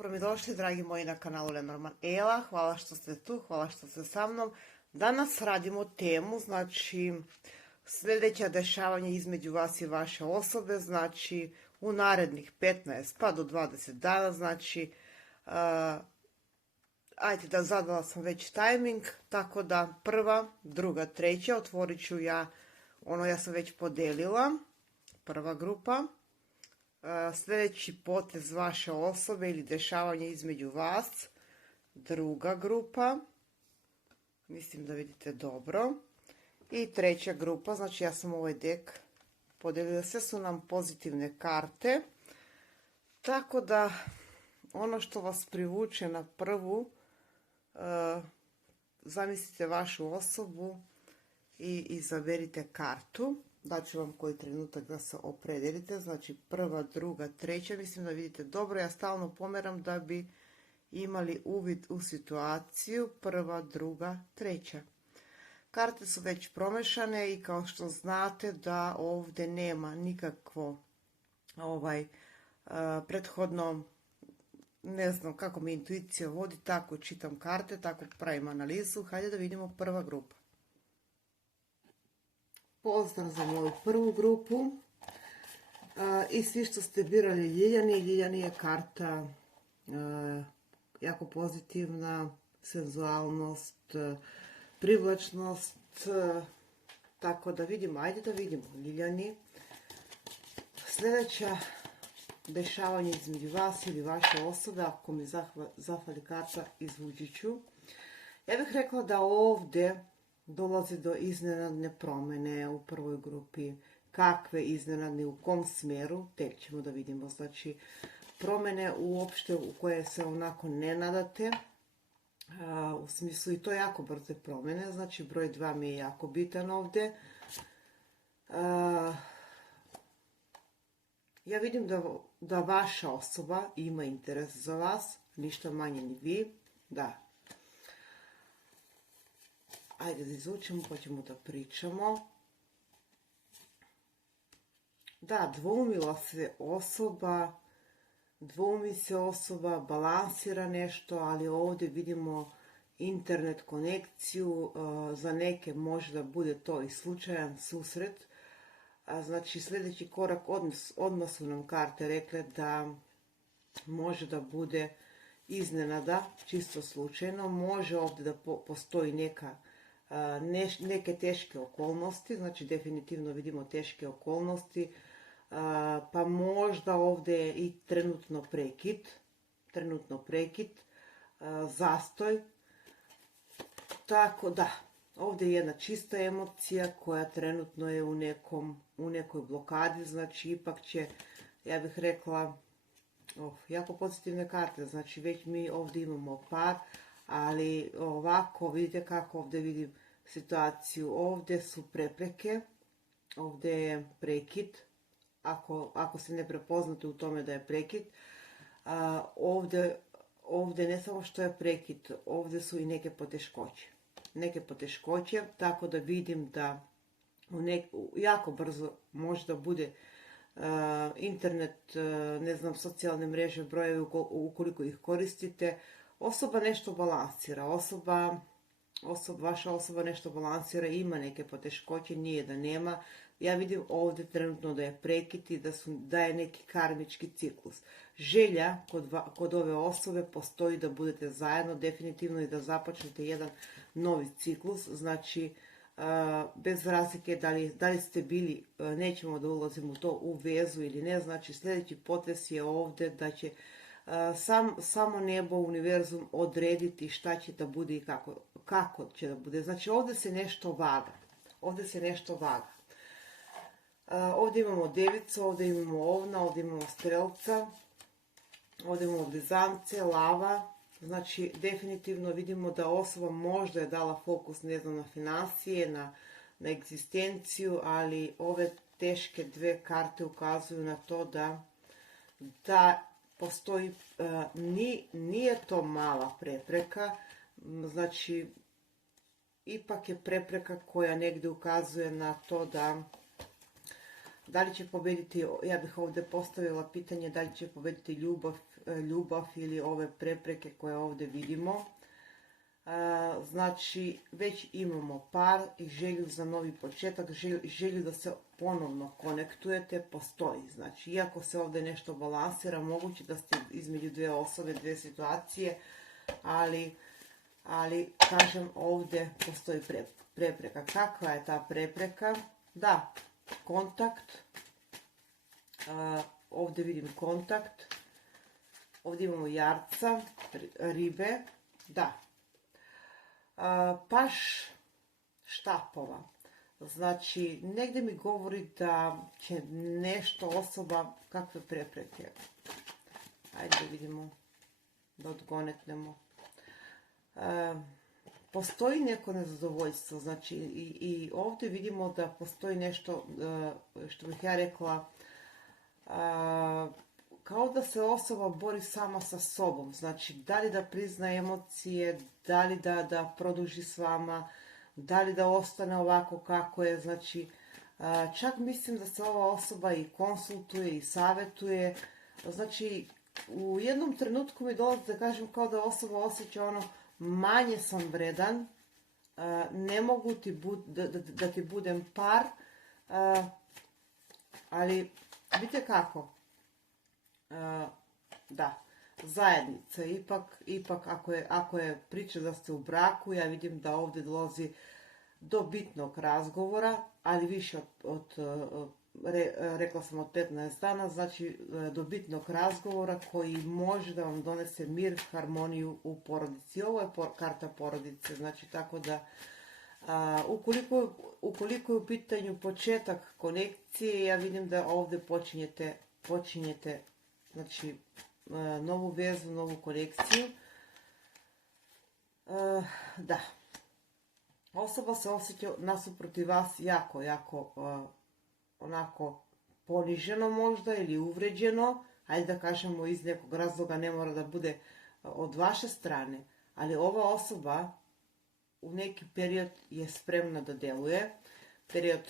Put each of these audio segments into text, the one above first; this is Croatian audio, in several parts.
Dobro mi došli, dragi moji, na kanalu Lenormand Ela. Hvala što ste tu, hvala što ste sa mnom. Danas radimo temu, znači sljedeća dešavanja između vas i vaše osobe, znači u narednih 15 pa do 20 dana, znači ajde da zadala sam već tajming, tako da prva, druga, treća, otvorit ću ja sam već podelila, prva grupa. Sljedeći potez vaše osobe ili dešavanje između vas, druga grupa, mislim da vidite dobro, i treća grupa, znači ja sam ovaj dek podijelila, sve su nam pozitivne karte, tako da ono što vas privuče na prvu, zamislite vašu osobu i izaberite kartu. Daću vam koji trenutak da se opredelite, znači prva, druga, treća, mislim da vidite dobro, ja stalno pomeram da bi imali uvid u situaciju, prva, druga, treća. Karte su već promešane i kao što znate da ovdje nema nikakvo prethodno, ne znam kako mi intuicija vodi, tako čitam karte, tako pravim analizu. Hajde da vidimo prva grupa. Pozdrav za moju prvu grupu i svi što ste birali Ljiljani. Ljiljani je karta jako pozitivna, senzualnost, privlačnost, tako da vidimo, ajde da vidimo Ljiljani. Sljedeća dešavanje između vas ili vaše osobe, ako mi zafali karta, izvući ću. Ja bih rekla da ovdje dolazi do iznenadne promjene u prvoj grupi. Kakve iznenadne, u kom smjeru, tek ćemo da vidimo. Znači, promjene uopšte u koje se onako ne nadate, u smislu i to jako brze promjene, znači broj 2 mi je jako bitan ovdje. Ja vidim da vaša osoba ima interes za vas, ništa manje ni vi, da. Ajde da izučimo pa ćemo da pričamo. Da, dvoumi se osoba, balansira nešto, ali ovdje vidimo internet konekciju, za neke može da bude to i slučajan susret. Znači sljedeći korak, odmah su nam karte rekle da može da bude iznenada, čisto slučajno, može ovdje da postoji neke teške okolnosti, znači definitivno vidimo teške okolnosti, pa možda ovdje i trenutno prekid, zastoj, tako da, ovdje je jedna čista emocija koja trenutno je u nekoj blokadi, znači ipak će, ja bih rekla, jako pozitivne karte, znači već mi ovdje imamo par, ali ovako, vidite kako ovdje vidim situaciju, ovdje su prepreke, ovdje je prekid, ako se ne prepoznate u tome da je prekid, ovdje ne samo što je prekid, ovdje su i neke poteškoće, tako da vidim da jako brzo možda bude internet, ne znam, socijalne mreže, brojevi ukoliko ih koristite, osoba nešto balansira, vaša osoba nešto balansira, ima neke poteškoće, nije da nema. Ja vidim ovdje trenutno da je prekid i da je neki karmički ciklus. Želja kod ove osobe postoji da budete zajedno definitivno i da započnete jedan novi ciklus, znači bez razlike da li ste bili, nećemo da ulazimo u to, u vezu ili ne, znači sljedeći potez je ovdje da će samo nebo, univerzum odrediti šta će da bude i kako će da bude. Znači ovdje se nešto vaga. Ovdje imamo devicu, ovdje imamo ovna, ovdje imamo strelca, ovdje imamo blizance, lava. Znači definitivno vidimo da osoba možda je dala fokus, ne znam, na financije, na egzistenciju, ali ove teške dve karte ukazuju na to da postoji, nije to mala prepreka, znači ipak je prepreka koja negdje ukazuje na to da li će pobediti, ja bih ovdje postavila pitanje da li će pobediti ljubav ljubav ili ove prepreke koje ovdje vidimo. Znači, već imamo par i želju za novi početak, želju da se ponovno konektujete, postoji. Znači, iako se ovdje nešto balansira, moguće da ste između dvije osobe, dvije situacije, ali kažem, ovdje postoji prepreka. Kakva je ta prepreka? Da, kontakt. Ovdje vidim kontakt. Ovdje imamo jarca, ribe. Da. Paš štapova. Znači, negdje mi govori da će nešto osoba, kakve prepreke. Ajde da vidimo, da odgonetnemo. Postoji neko nezadovoljstvo, znači i ovdje vidimo da postoji nešto, što bih ja rekla, kao da se osoba bori sama sa sobom, znači da li da prizna emocije, da li da produži s vama, da li da ostane ovako kako je, znači čak mislim da se ova osoba i konsultuje i savjetuje, znači u jednom trenutku mi dolazi da kažem kao da osoba osjeća ono, manje sam vredan, ne mogu da ti budem par, ali vidite kako, da, zajednica, ipak ako je priča da ste u braku, ja vidim da ovdje dolazi do bitnog razgovora, ali više rekla sam od 15 dana, znači do bitnog razgovora koji može da vam donese mir, harmoniju u porodici. Ovo je karta porodice, znači tako da ukoliko je u pitanju početak konekcije, ja vidim da ovdje počinjete znači novu vezu, novu konekciju. Da. Osoba se osjeća nasuproti vas jako onako poniženo možda ili uvređeno, ajde da kažemo iz nekog razloga, ne mora da bude od vaše strane, ali ova osoba u neki period je spremna da deluje. Period,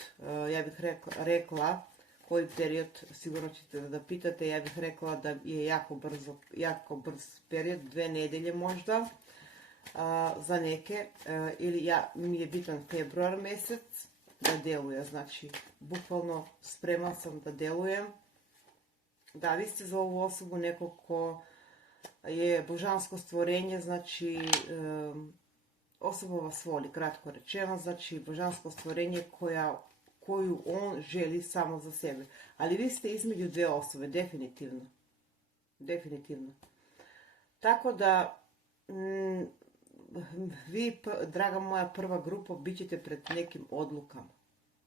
ja bih rekla, koji period, sigurno ćete da pitate, ja bih rekla da je jako brz period, 2 nedelje možda, za neke, ili mi je bitan februar mjesec da deluje, znači bukvalno spreman sam da delujem. Da, vi ste za ovu osobu neko ko je božansko stvorenje, znači osoba vas voli, kratko rečeno, znači božansko stvorenje koju on želi samo za sebe. Ali vi ste između dvije osobe, definitivno. Tako da vi, draga moja prva grupa, bit ćete pred nekim odlukama.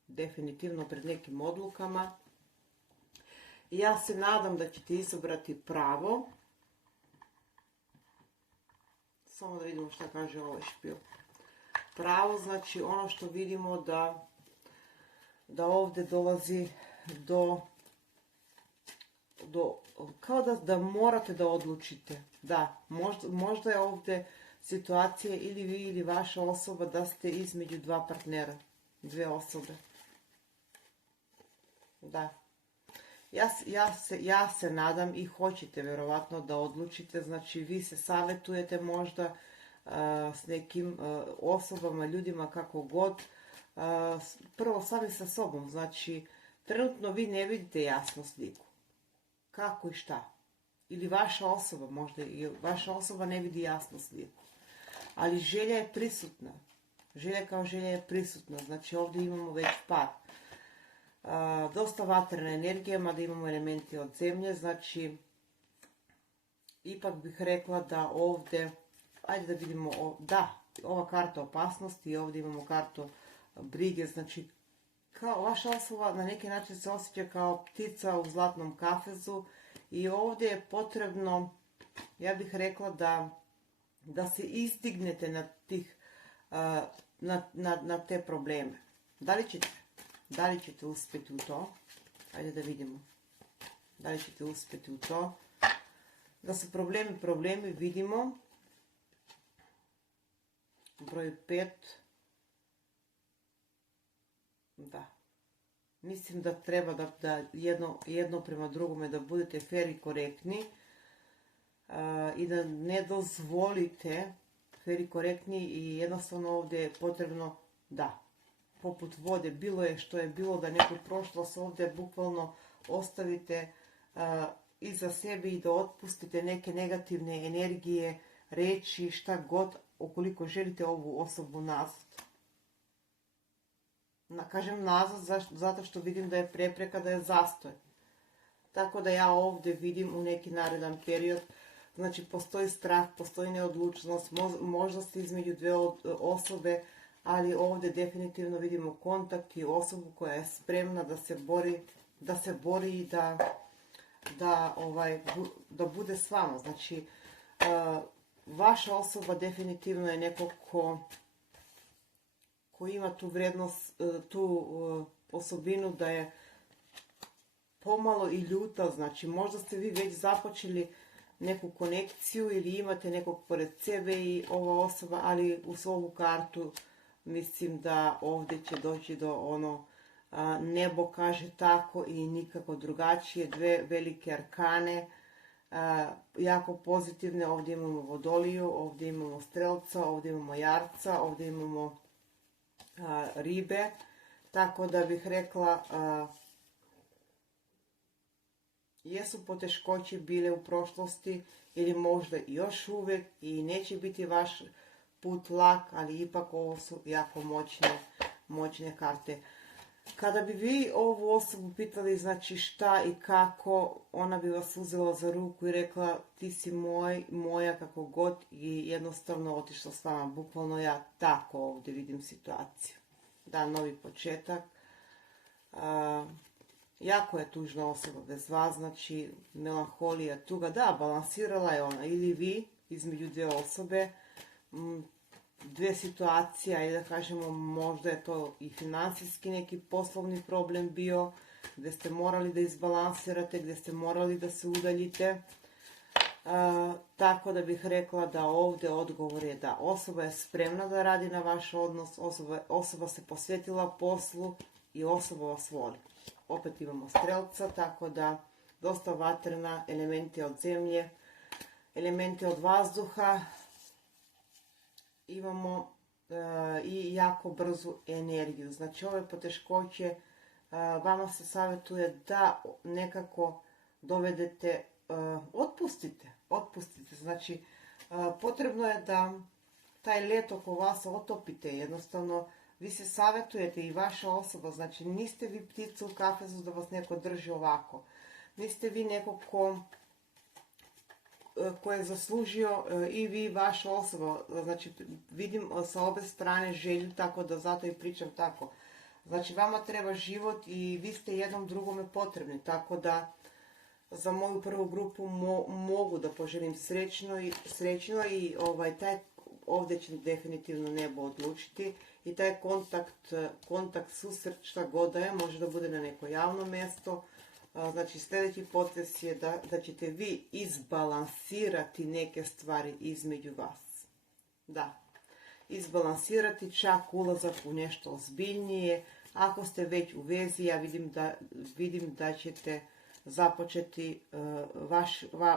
Definitivno pred nekim odlukama. Ja se nadam da ćete izabrati pravo. Samo da vidimo šta kaže ovaj špil. Pravo, znači ono što vidimo da ovdje dolazi do kao da morate da odlučite. Da, možda je ovdje situacija ili vi ili vaša osoba da ste između dva partnera, dvije osobe. Da. Ja se nadam i hoćete vjerovatno da odlučite, znači vi se savjetujete možda s nekim osobama, ljudima, kako god. Prvo sami sa sobom, znači trenutno vi ne vidite jasnu sliku. Kako i šta. Ili vaša osoba, možda i vaša osoba ne vidi jasnu sliku. Ali želja je prisutna. Želja kao želja je prisutna, znači ovdje imamo već par. Dosta vatrene energije, mada imamo elementi od zemlje, znači ipak bih rekla da ovdje, ajde da vidimo, da, ova karta opasnosti i ovdje imamo kartu brige, znači kao vaša osoba na neki način se osjeća kao ptica u zlatnom kafezu i ovdje je potrebno, ja bih rekla da se izdignete na te probleme. Da li ćete uspjeti u to? Ajde da vidimo. Da li ćete uspjeti u to? Da su problemi vidimo. Broj 5. Da. Mislim da treba da jedno prema drugome da budete fer i korektni. i da ne dozvolite, veri korektni, i jednostavno ovdje je potrebno da, poput vode, bilo je što je bilo, da neku prošlost ovdje bukvalno ostavite iza sebe i da otpustite neke negativne energije, reći šta god, ukoliko želite ovu osobu nazad. Kažem nazad zato što vidim da je prepreka, da je zastoj. Tako da ja ovdje vidim u neki naredan period, znači postoji strah, postoji neodlučnost, možda ste između dve osobe, ali ovdje definitivno vidimo kontakt i osobu koja je spremna da se bori i da bude s vama. Znači, vaša osoba definitivno je neko ko ima tu vrijednost, tu osobinu da je pomalo i ljuta. Znači, možda ste vi već započeli neku konekciju ili imate nekog pored sebe i ova osoba, ali uz ovu kartu mislim da ovdje će doći do nebo kaže tako i nikako drugačije, dve velike arkane, jako pozitivne. Ovdje imamo vodoliju, ovdje imamo strelca, ovdje imamo jarca, ovdje imamo ribe, tako da bih rekla jesu poteškoće bile u prošlosti ili možda još uvijek i neće biti vaš put lak, ali ipak ovo su jako moćne karte. Kada bi vi ovu osobu pitali znači šta i kako, ona bi vas uzela za ruku i rekla ti si moja kako god i jednostavno otišla s vama. Bukvalno ja tako ovdje vidim situaciju. Da, novi početak. Jako je tužna osoba bez vas, znači melanholija, tuga, da, balansirala je ona ili vi između dvije osobe, dvije situacije, ajde da kažemo možda je to i financijski neki poslovni problem bio, gdje ste morali da izbalansirate, gdje ste morali da se udaljite, tako da bih rekla da ovdje odgovor je da osoba je spremna da radi na vaš odnos, osoba se posvetila poslu i osoba vas voli. Opet imamo strelca, tako da dosta vatrena, elementi od zemlje, elementi od vazduha, imamo i jako brzu energiju. Znači ove poteškoće vama se savjetuje da nekako dovedete, otpustite. Znači potrebno je da taj led oko vas otopite, jednostavno vi se savjetujete i vaša osoba, znači niste vi ptica u kafezu da vas neko drži ovako. Niste vi neko ko je zaslužio i vi vaša osoba, znači vidim sa obe strane želju, tako da zato i pričam tako. Znači vama treba život i vi ste jednom drugome potrebni, tako da za moju prvu grupu mogu da poželim srećno i ovdje će definitivno nebo odlučiti i taj kontakt, susret, šta god da je, može da bude na neko javno mjesto. Znači sljedeći potez je da ćete vi izbalansirati neke stvari između vas. Da, izbalansirati čak ulazak u nešto ozbiljnije. Ako ste već u vezi, ja vidim da ćete započeti,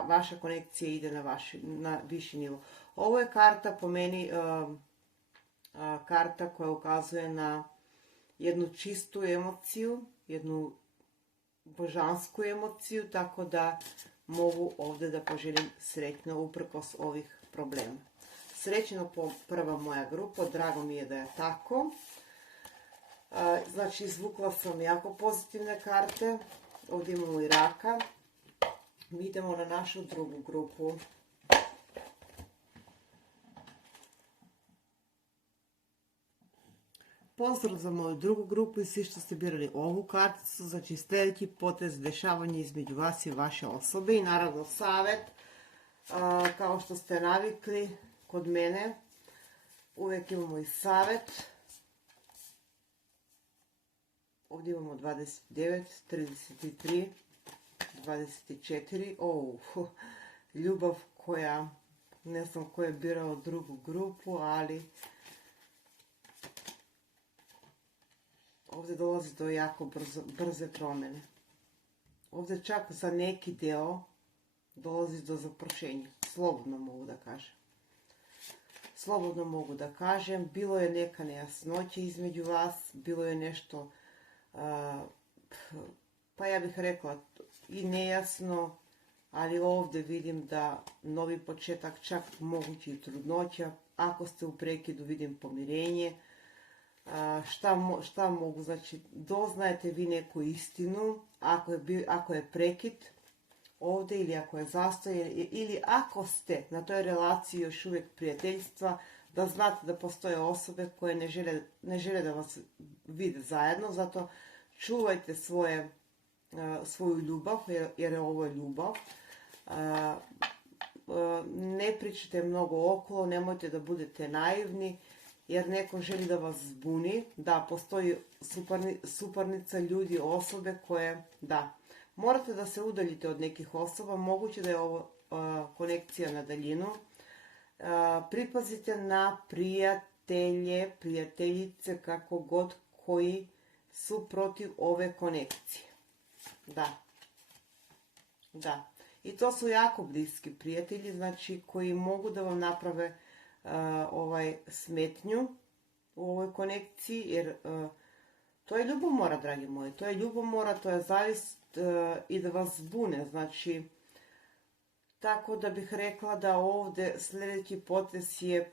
vaša konekcija ide na viši nivo. Ovo je karta po meni, karta koja ukazuje na jednu čistu emociju, jednu božansku emociju, tako da mogu ovdje da poželim sretno uprkos ovih problema. Srećno po prva moja grupa, drago mi je da je tako. Znači izvukla sam jako pozitivne karte, ovdje imamo i raka. Mi idemo na našu drugu grupu. Pozdrav za moju drugu grupu i svi što ste birali ovu karticu, znači sljedeći potez, dešavanje između vas i vaše osobe i naravno savjet, kao što ste navikli kod mene, uvijek imamo i savjet. Ovdje imamo 29, 33, 24, ljubav koja, ne znam ko je birao drugu grupu, ali ovdje dolazi do jako brze promjene. Ovdje čak za neki deo dolazi do zapršenja. slobodno mogu da kažem. Slobodno mogu da kažem, bilo je neka nejasnoća između vas, bilo je nešto, pa ja bih rekla i nejasno, ali ovdje vidim da novi početak, čak mogući i trudnoća, ako ste u prekidu vidim pomirenje, šta mogu, znači doznajete vi neku istinu, ako je prekid ovdje ili ako je zastoj, ili ako ste na toj relaciji još uvijek prijateljstva, da znate da postoje osobe koje ne žele da vas vide zajedno, zato čuvajte svoju ljubav, jer je ovo ljubav. Ne pričajte mnogo okolo, nemojte da budete naivni, jer neko želi da vas zbuni. Da, postoji suparnica ljudi, osobe koje, da, morate da se udaljite od nekih osoba, moguće da je ovo konekcija na daljinu. Pripazite na prijatelje, prijateljice, kako god, koji su protiv ove konekcije. Da. I to su jako bliski prijatelji, znači koji mogu da vam naprave smetnju u ovoj konekciji, jer to je ljubomora, dragi moji, to je ljubomora, to je zavist i da vas zbune, znači, tako da bih rekla da ovdje sljedeći potez je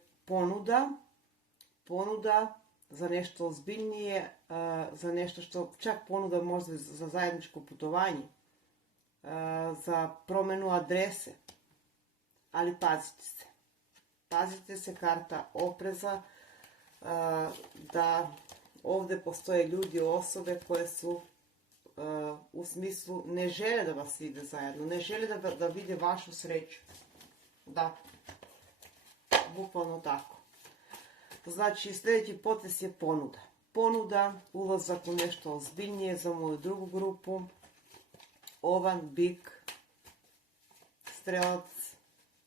ponuda za nešto ozbiljnije, za nešto što čak ponuda možda za zajedničko putovanje, za promjenu adrese, ali pazite se, karta opreza, da ovdje postoje ljudi, osobe koje su u smislu ne žele da vas vide zajedno, ne žele da vide vašu sreću. Da, bukvalno tako. Znači, sljedeći potez je ponuda, ulazak u nešto ozbiljnije za moju drugu grupu. Ovan, bik, strelac,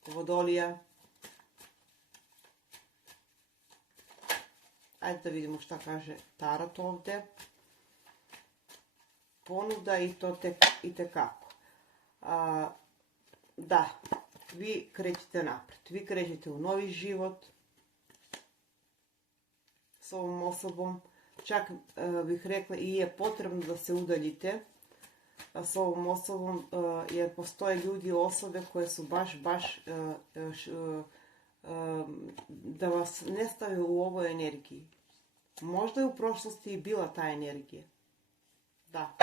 vodolija. Ajde da vidimo šta kaže tarot ovdje. Ponuda i to itekako. Da, vi krećete naprijed, vi krećete u novi život s ovom osobom. Čak bih rekla i je potrebno da se udaljite s ovom osobom, jer postoje ljudi, osobe koje su baš da vas ne stave u ovoj energiji. Možda je u prošlosti i bila ta energija. Da.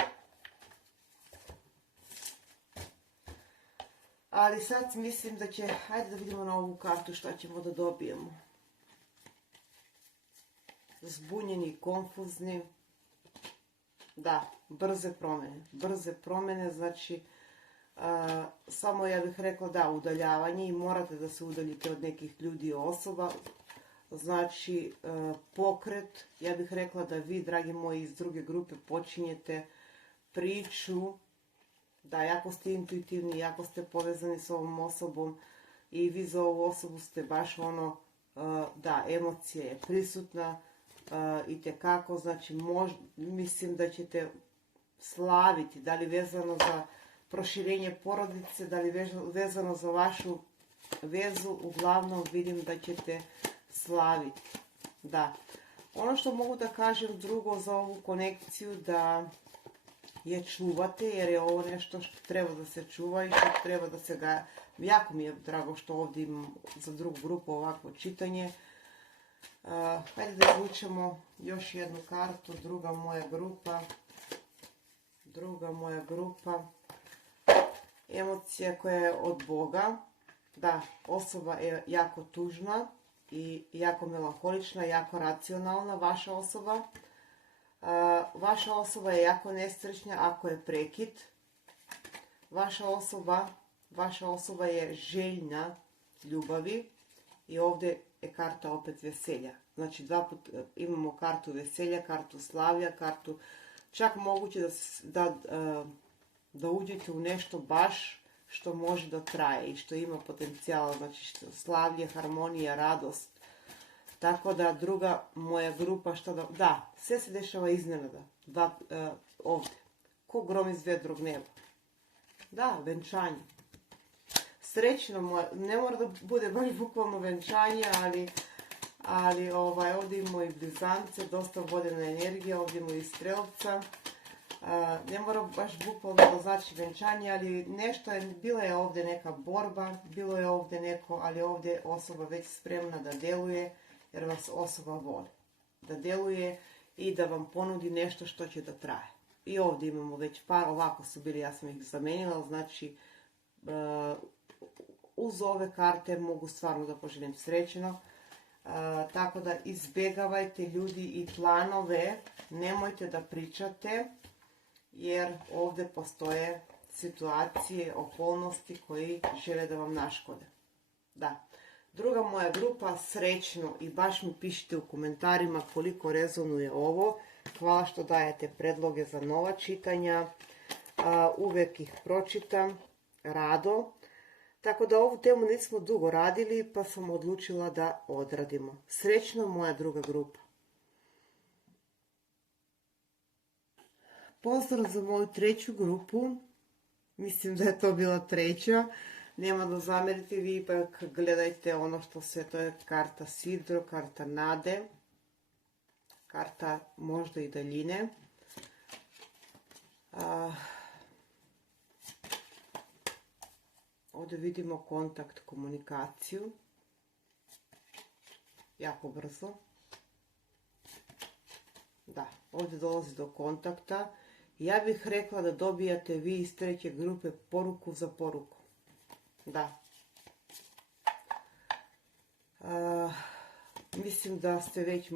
Ali sad mislim da će, hajde da vidimo na ovu kartu šta ćemo da dobijemo. Zbunjeni, konfuzni. Da, brze promjene, znači samo ja bih rekla da, udaljavanje i morate da se udaljite od nekih ljudi i osoba. Znači pokret, ja bih rekla da vi, dragi moji iz druge grupe, počinjete priču, da jako ste intuitivni, jako ste povezani s ovom osobom i vi za ovu osobu ste baš da, emocija je prisutna itekako, znači mislim da ćete slaviti, da li vezano za proširenje porodice, da li vezano za vašu vezu, uglavnom vidim da ćete slaviti. Da. Ono što mogu da kažem drugo za ovu konekciju, da je čuvate, jer je ovo nešto što treba da se čuva i što treba da se ga... Jako mi je drago što ovdje imam za drugu grupu ovakvo čitanje. Hajde da izvučemo još jednu kartu, druga moja grupa. Emocija koja je od Boga. Da, osoba je jako tužna i jako melanholična, jako racionalna, vaša osoba. Vaša osoba je jako nesrećna ako je prekid. Vaša osoba je željna ljubavi i ovdje je karta opet veselja. Znači dva put imamo kartu veselja, kartu slavlja, kartu čak moguće da uđete u nešto baš što može da traje i što ima potencijala, znači slavlje, harmonija, radost. Tako da druga moja grupa, da, sve se dešava iznenada, ovdje, ko grom iz vedrog neba. Da, venčanje. srećno, ne mora da bude baš bukvalno venčanje, ali ovdje imamo i blizance, dosta vodena energija, ovdje imamo i strelca. Ne mora baš bukvalno da znači venčanje, ali nešto je, bila je ovdje neka borba, bilo je ovdje neko, ali ovdje osoba već spremna da deluje, jer vas osoba voli. Da deluje i da vam ponudi nešto što će da traje. I ovdje imamo već par, ovako su bili, ja sam ih zamenila, znači uz ove karte mogu stvarno da poželim srećno. Tako da izbjegavajte ljudi i planove, nemojte da pričate, jer ovdje postoje situacije, okolnosti koji žele da vam naškode. Da. Druga moja grupa, srećno, i baš mi pišite u komentarima koliko rezonuje ovo. Hvala što dajete predloge za nova čitanja, uvek ih pročitam rado. Tako da ovu temu nismo dugo radili, pa sam odlučila da odradimo. Srećno, moja druga grupa. Pozdrav za moju treću grupu. Mislim da je to bila treća. Nema da zamerite, vi ipak gledajte ono što se, to je karta Sidro, karta Nade, karta možda i daljine. Ovdje vidimo kontakt, komunikaciju. Jako brzo. Da, ovdje dolazi do kontakta. Ja bih rekla da dobijate vi iz treće grupe poruku za poruku. Da. Mislim da ste već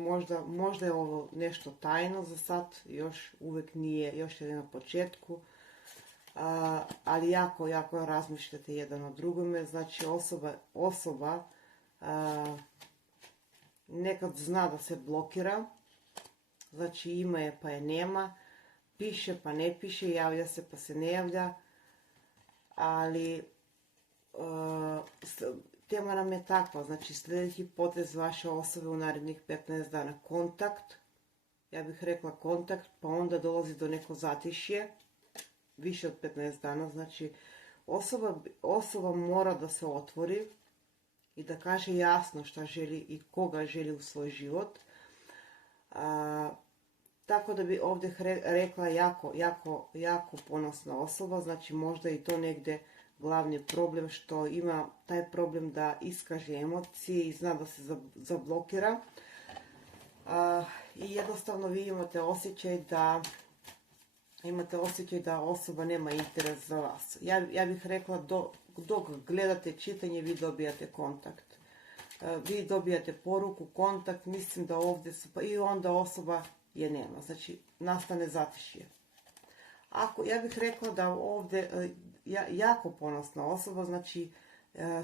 možda je ovo nešto tajno za sad, još uvijek nije, još je na početku. Ali jako razmišljate jedan o drugome, znači osoba nekad zna da se blokira, znači ima je pa je nema, piše pa ne piše, javlja se pa se ne javlja, ali tema nam je takva, znači sljedeći potez vaše osobe u narednih 15 dana, kontakt, ja bih rekla kontakt, pa onda dolazi do neko zatišje, više od 15 dana, znači osoba mora da se otvori i da kaže jasno šta želi i koga želi u svoj život. Tako da bi ovdje rekla jako ponosna osoba, znači možda i to negdje glavni problem što ima taj problem da iskaže emocije i zna da se zablokira. I jednostavno vi imate osjećaj da osoba nema interes za vas. Ja bih rekla dok gledate čitanje vi dobijate kontakt. Vi dobijate poruku, kontakt, mislim da ovdje i onda osoba je nema. Znači nastane zatišje. Ja bih rekla da ovdje jako ponosna osoba, znači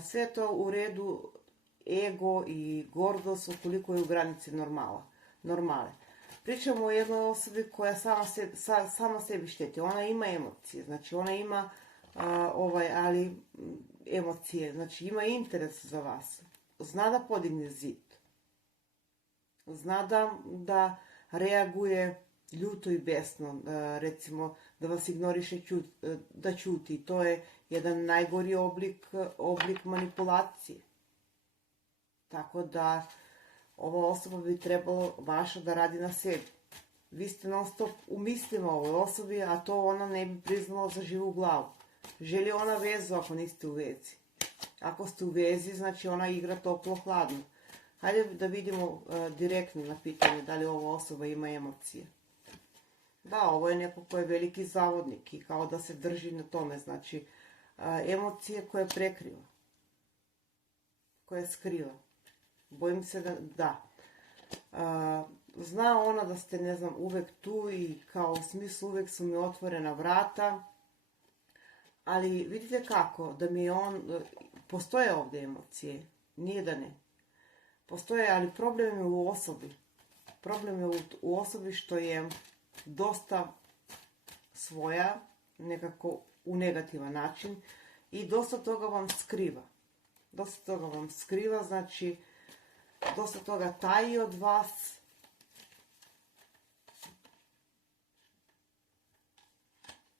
sve to u redu, ego i gordost ukoliko je u granici normale. Pričamo o jednoj osobi koja sama sebi šteti. Ona ima emocije, znači ona ima ali emocije, znači ima interes za vas. Zna da podigne zid. Zna da reaguje ljuto i besno, recimo da vas ignoriše, da ćuti. To je jedan najgori oblik manipulacije. Tako da ova osoba bi trebalo vaša da radi na sebi. Vi ste non stop u mislima ovoj osobi, a to ona ne bi priznala za živu glavu. Želi ona vezu ako niste u vezi. Ako ste u vezi, znači ona igra toplo-hladno. Hajde da vidimo direktno na pitanje da li ova osoba ima emocije. Da, ovo je neko ko je veliki zavodnik i kao da se drži na tome, znači emocije koje prekriva, koje skriva. Bojim se da. Zna ona da ste, ne znam, uvek tu i kao u smislu uvek su mi otvorena vrata, ali vidite kako, da mi postoje ovdje emocije, nije da ne. Postoje, ali problem je u osobi. Problem je u osobi što je dosta svoja, nekako u negativan način i dosta toga vam skriva. Dosta toga vam skriva, znači dosta toga taji od vas.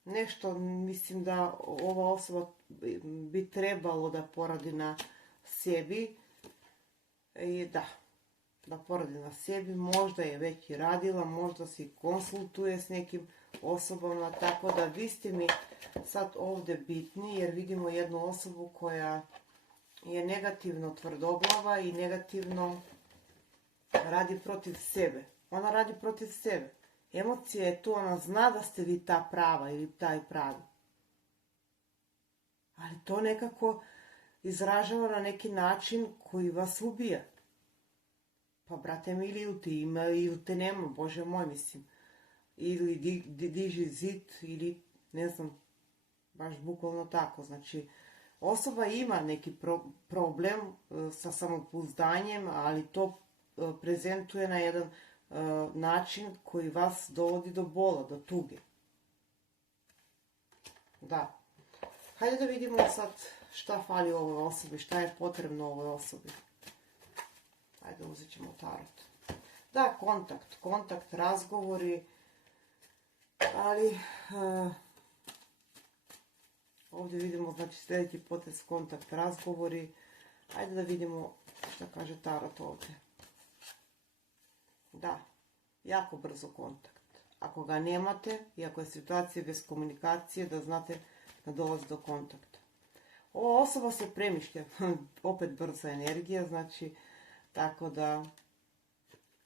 Nešto, mislim da ova osoba bi trebalo da poradi na sebi. I da poradi na sebi, možda je već i radila, možda se konsultuje s nekim osobama, tako da vi ste mi sad ovdje bitni, jer vidimo jednu osobu koja je negativno tvrdoglava i negativno radi protiv sebe. Ona radi protiv sebe. Emocija je tu, ona zna da ste vi ta prava ili taj pravi. Ali to nekako izražava na neki način koji vas ubija. Pa brate mi, ili ti ima ili te nema, Bože moj, mislim. Ili diži zid ili ne znam, baš bukvalno tako. Znači, osoba ima neki problem sa samopouzdanjem, ali to prezentuje na jedan način koji vas dovodi do bola, do tuge. Da. Hajde da vidimo sad šta fali ovoj osobi, šta je potrebno ovoj osobi. Hajde, uzet ćemo tarot. Da, kontakt, razgovori, ali ovdje vidimo, znači, sljedeći potez, kontakt, razgovori. Hajde da vidimo šta kaže tarot ovdje. Da, jako brzo kontakt. Ako ga nemate i ako je situacija bez komunikacije, da znate da dolazi do kontakta. Ova osoba se premišlja, opet brza energija, znači, tako da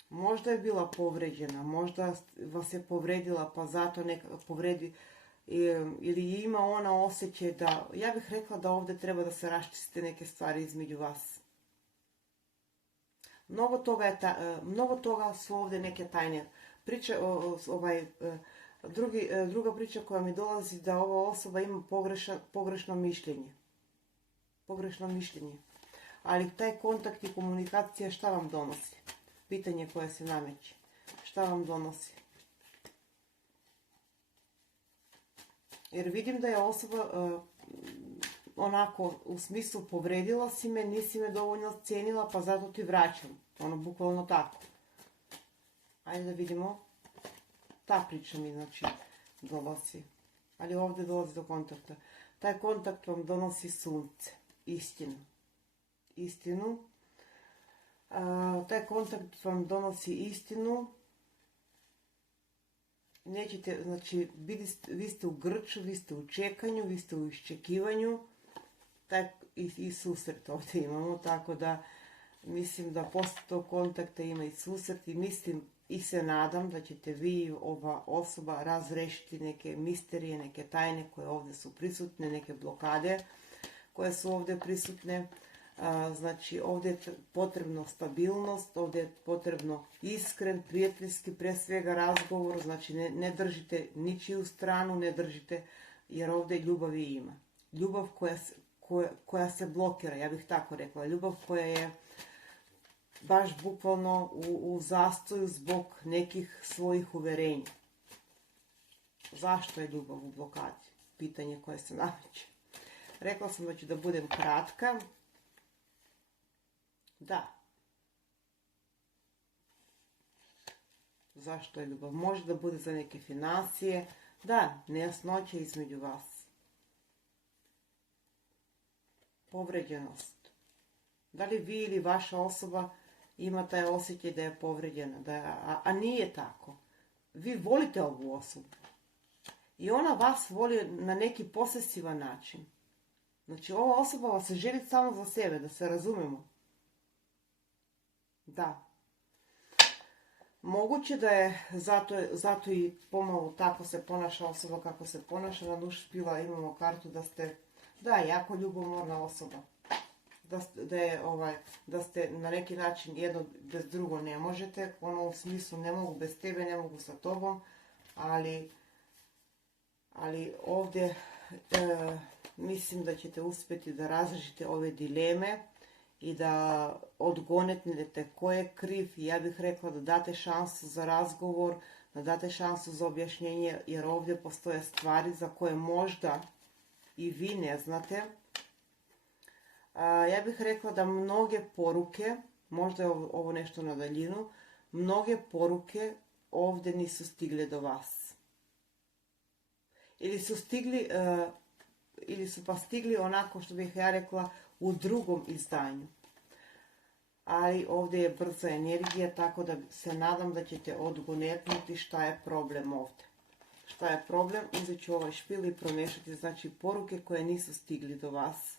možda je bila povređena, možda vas je povredila, pa zato nekako povredi, ili ima ona osjećaj da, ja bih rekla da ovdje treba da se raščiste neke stvari između vas. Mnogo toga su ovdje neke tajne. Druga priča koja mi dolazi, da ova osoba ima pogrešno mišljenje. Pogrešno mišljenje. Ali taj kontakt i komunikacija šta vam donosi? Pitanje koje se nameće. Šta vam donosi? Jer vidim da je osoba onako u smislu povredila si me, nisi me dovoljno cijenila, pa zato ti vraćam. Ono, bukvalno tako. Ajde da vidimo. Ta priča mi, znači, dolazi. Ali ovdje dolazi do kontakta. Taj kontakt vam donosi sunce. Istinu. Taj kontakt vam donosi istinu. Nećete, znači, vi ste u grču, vi ste u čekanju, vi ste u iščekivanju. I susret ovdje imamo, tako da mislim da poslije tog kontakta ima i susret i mislim i se nadam da ćete vi i ova osoba razrešiti neke misterije, neke tajne koje ovdje su prisutne, neke blokade koje su ovdje prisutne. Znači, ovdje je potrebno stabilnost, ovdje je potrebno iskren, prijateljski, pre svega razgovor, znači ne držite ničiju stranu, ne držite, jer ovdje ljubavi ima. Ljubav koja se blokira, ja bih tako rekla, ljubav koja je baš bukvalno u zastoju zbog nekih svojih uverenja. Zašto je ljubav u blokadi? Pitanje koje se nameće. Rekla sam da ću da budem kratka. Da. Zašto je ljubav? Može da bude za neke financije. Da, nejasnoća između vas. Povređenost. Da li vi ili vaša osoba ima taj osjećaj da je povređena, a nije tako. Vi volite ovu osobu. I ona vas voli na neki posesivan način. Znači, ova osoba vas se želi samo za sebe, da se razumemo. Da. Moguće da je zato i pomalo tako se ponaša osoba kako se ponaša. Na dušu špila imamo kartu da ste, da, jako ljubomorna osoba. Da ste na neki način jedno bez drugo ne možete, ono u smislu ne mogu bez tebe, ne mogu sa tobom, ali ovdje mislim da ćete uspjeti da razrešite ove dileme i da odgonetnete ko je kriv. Ja bih rekla da date šansu za razgovor, da date šansu za objašnjenje, jer ovdje postoje stvari za koje možda i vi ne znate. Ja bih rekla da mnoge poruke, možda je ovo nešto na daljinu, mnoge poruke ovdje nisu stigle do vas. Ili su stigli ili su pa stigli onako što bih ja rekla u drugom izdanju. Ali ovdje je brza energija, tako da se nadam da ćete odgonetnuti šta je problem ovdje. Šta je problem? Uzet ću ovaj špil i promješati, znači, poruke koje nisu stigli do vas.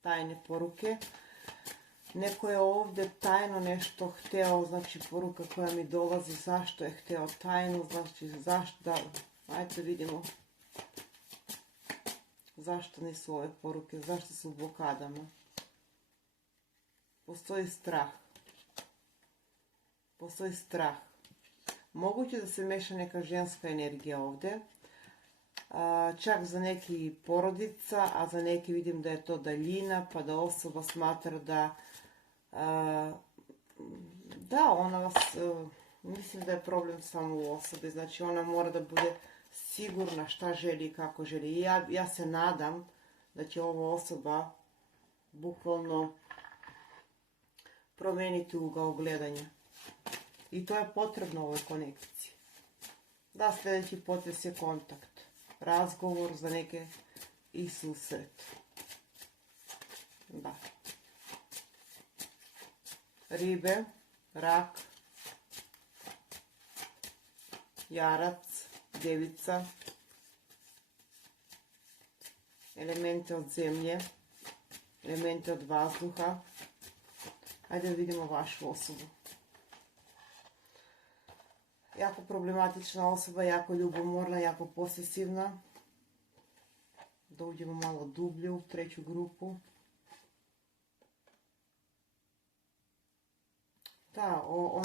Tajne poruke. Neko je ovdje tajno nešto hteo, znači poruka koja mi dolazi, zašto je hteo tajnu, znači zašto, da, ajde vidimo. Zašto nisu ove poruke, zašto su u blokadama? Postoji strah. Postoji strah. Moguće da se meša neka ženska energija ovdje. Čak za neki porodica, a za neki vidim da je to daljina, pa da osoba smatra da ona vas, mislim da je problem samo u osobi, znači ona mora da bude sigurna šta želi i kako želi. I ja se nadam da će ova osoba bukvalno promijeniti ugao gledanja. I to je potrebno u ovoj konekciji. Da, sljedeći potres je kontakt. Razgovor za neke i susret. Da. Ribe, rak, jarac, djevica, elemente od zemlje, elemente od vazduha. Ajde da vidimo vašu osobu. Jako problematična osoba, jako ljubomorna, jako posesivna. Da uđemo malo dublje u treću grupu. Da,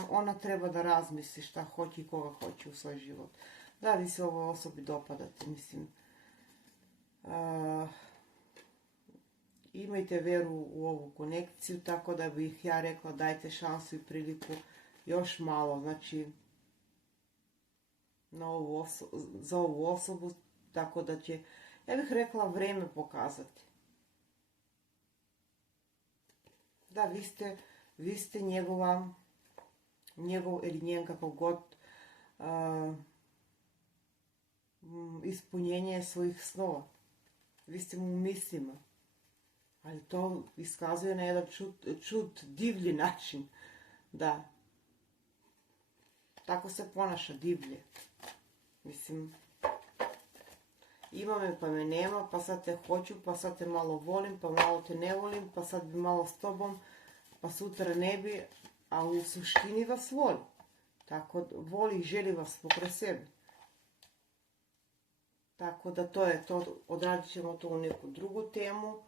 ona treba da razmisli šta hoće i koga hoće u svoj život. Da, vi se ovoj osobi dopadate, mislim. Imajte veru u ovu konekciju, tako da bih ja rekla dajte šansu i priliku još malo, znači za ovu osobu, tako da će, ja bih rekla, vrijeme pokazati. Da, vi ste njegov ili njen kako god ispunjenje svojih snova. Vi ste mu u mislima. Ali to iskazuje na jedan čud divlji način. Da. Tako se ponaša divlje. Mislim, ima me pa me nema, pa sad te hoću, pa sad te malo volim, pa malo te ne volim, pa sad bi malo s tobom, pa sutra ne bi, a u suštini vas voli. Tako voli i želi vas pokraj sebe. Tako da to je to, odradit ćemo to u neku drugu temu.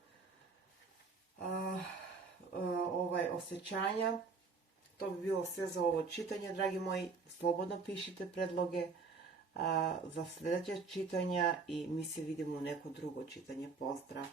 Osjećanja. To bi bilo sve za ovo čitanje, dragi moji. Slobodno pišite predloge za sljedeće čitanja i mi se vidimo u neko drugo čitanje. Pozdrav!